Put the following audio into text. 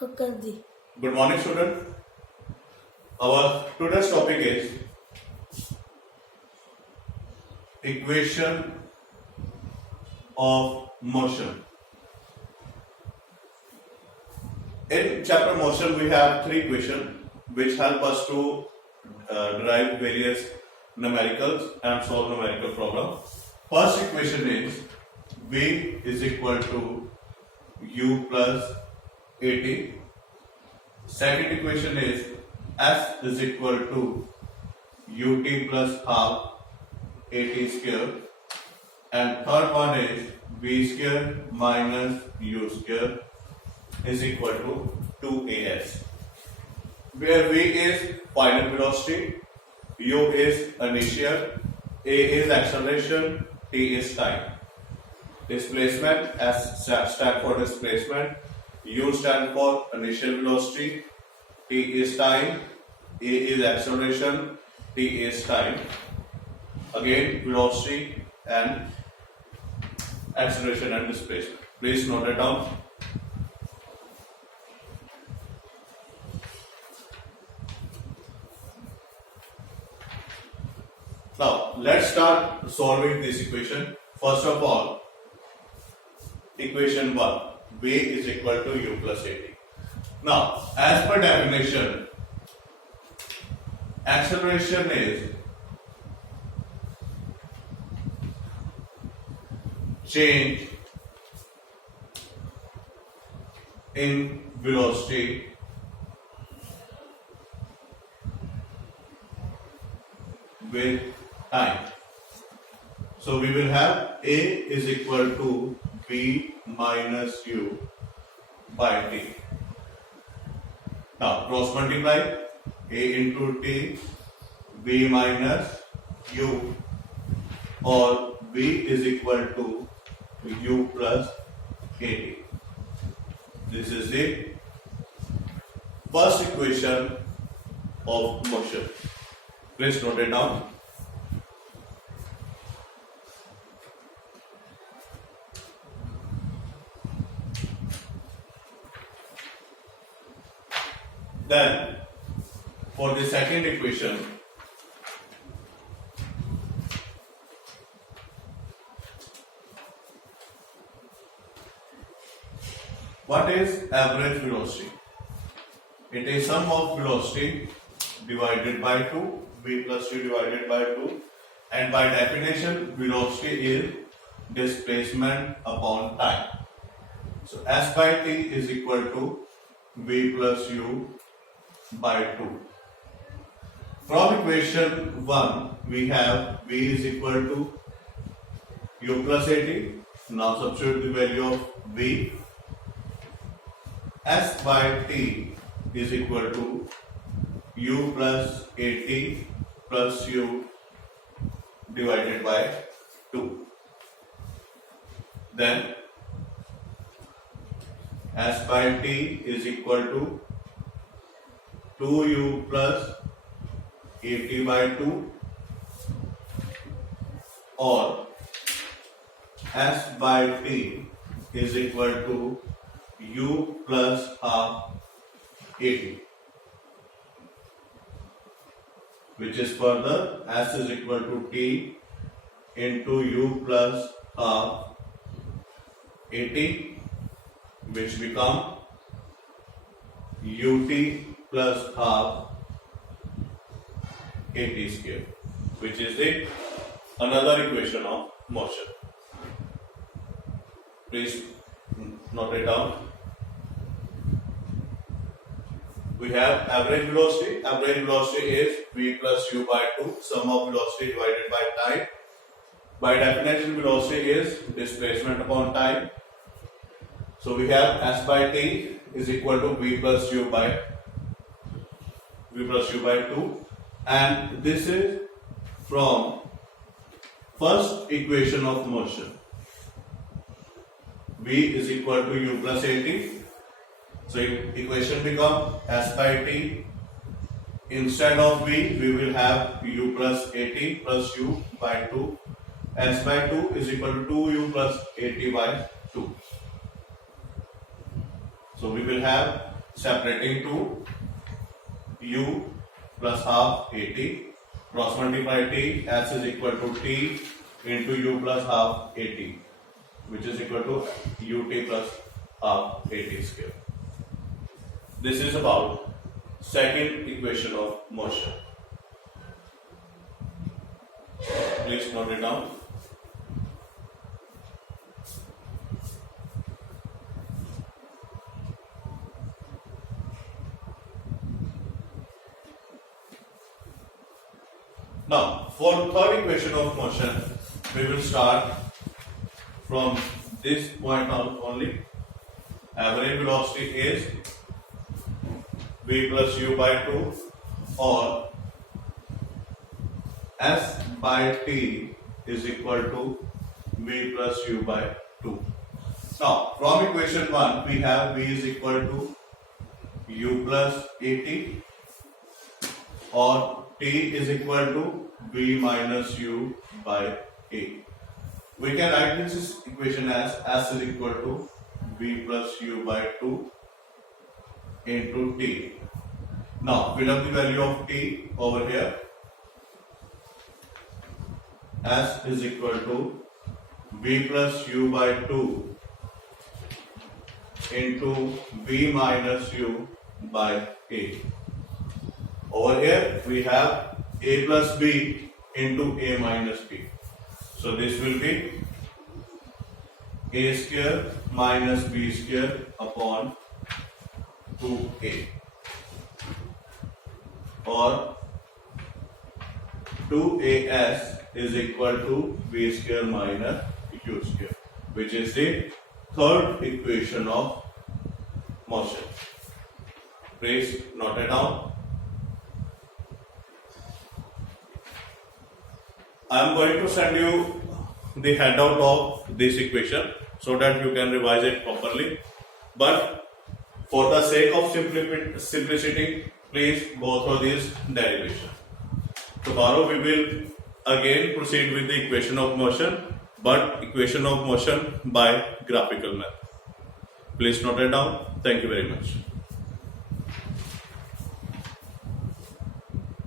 कर दी। Good morning, student. Our today's topic is equation of motion. In chapter motion, we have three equations which help us to derive various numericals and solve numerical problems. First equation is V is equal to U plus AT. Second equation is S is equal to UT plus half AT square. And third one is V square minus U square is equal to 2AS. Where V is final velocity, U is inertia, A is acceleration, T is time. Displacement, S stand for displacement, U stand for initial velocity, T is time, A is acceleration, T is time. Again, velocity and acceleration and displacement. Please note it down. Now, let's start solving this equation. First of all, equation 1, V is equal to U plus AT. Now, as per definition, acceleration is change in velocity with time. So we will have A is equal to V minus U by T. Now cross multiply A into T, V minus U, or V is equal to U plus AT. This is the first equation of motion. Please note it down. Then, for the second equation, what is average velocity? It is sum of velocity divided by 2, V plus U divided by 2, and by definition, velocity is displacement upon time. So, S by T is equal to V plus U by 2. From equation 1, we have V is equal to U plus AT. Now substitute the value of V. S by T is equal to U plus AT plus U divided by 2. Then S by T is equal to 2U plus AT by 2, or S by T is equal to U plus half AT, which is further S is equal to T into U plus half AT, which become UT plus half AT square, which is the another equation of motion. Please note it down. We have average velocity. Average velocity is V plus U by 2, sum of velocity divided by time. By definition, velocity is displacement upon time. So we have S by T is equal to V plus U by 2, and this is from first equation of motion. V is equal to U plus AT. So equation become S by T. Instead of V, we will have U plus AT plus U by 2. S by 2 is equal to 2U plus AT by 2. So we will have separating to u plus half at. Cross multiply t, s is equal to t into u plus half at, which is equal to ut plus half at square. This is about second equation of motion. Please note it down. Now, for third equation of motion, we will start from this point on only. Average velocity is v plus u by 2 or s by t is equal to v plus u by 2. Now, from equation 1, we have v is equal to u plus at or t is equal to v minus u by a. We can write this equation as s is equal to v plus u by 2 into t. Now fill up the value of t over here. S is equal to v plus u by 2 into v minus u by a. Over here we have a plus b into a minus b. So this will be a square minus b square upon 2a, or 2as is equal to v square minus u square, which is the third equation of motion. Please note it down. I am going to send you the handout of this equation so that you can revise it properly. But for the sake of simplicity, please go through this derivation. Tomorrow we will again proceed with the equation of motion, but equation of motion by graphical method. Please note it down. Thank you very much.